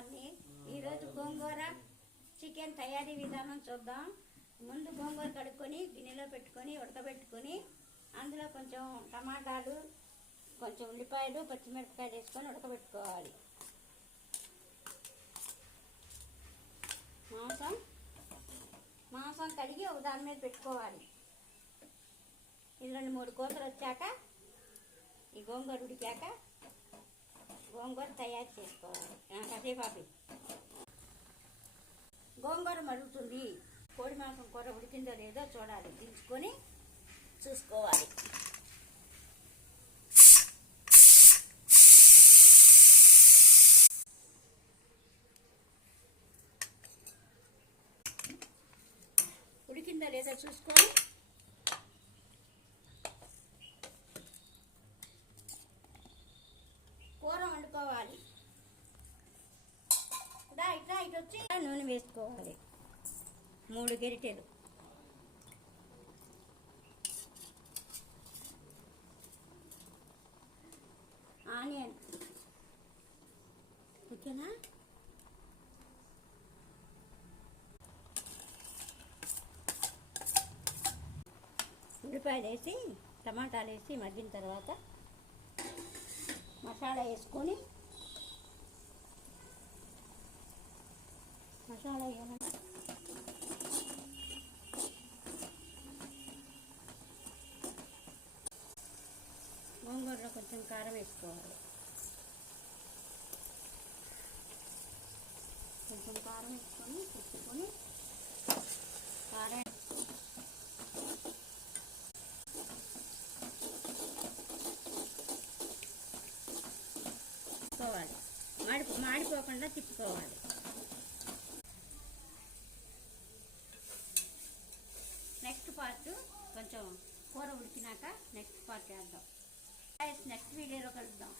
వారిని. ఈరోజు గోంగూర చికెన్ తయారీ విధానం చూద్దాం. ముందు గోంగూర కడుక్కొని గిన్నెలో పెట్టుకొని ఉడకబెట్టుకొని అందులో కొంచెం టమాటాలు, కొంచెం ఉల్లిపాయలు, పచ్చిమిరపకాయలు వేసుకొని ఉడకబెట్టుకోవాలి. మాంసం కడిగి ఒక దాని మీద పెట్టుకోవాలి. ఇది 2-3 కోతలు వచ్చాక ఈ గోంగూర ఉడికాక గోంగూర తయారు చేసుకోవాలి. కసేపాపి గోంగూర మరుగుతుంది. కోడి మాంసం కూర ఉడికిందో లేదో చూడాలి. దించుకొని చూసుకోవాలి. ఉడికిందో లేదో చూసుకొని కూర వండుకోవాలి. ఇటు వచ్చి నూనె వేసుకోవాలి. 3 గరిటెలు. ఆనియన్ ఓకేనా. ఉల్లిపాయలు వేసి టమాటాలు వేసి మగ్గిన తర్వాత మసాలా వేసుకొని మసాలా వేయాలి. గోంగూరలో కొంచెం కారం వేసుకోవాలి. కొంచెం కారం వేసుకొని పెట్టుకొని కారం తిప్పుకోవాలి. మాడిపోకుండా తిప్పుకోవాలి. నెక్స్ట్ పార్ట్ కొంచెం కూర ఉడికినాక నెక్స్ట్ పార్ట్ వేద్దాం. నెక్స్ట్ వీడియోలో కలుద్దాం.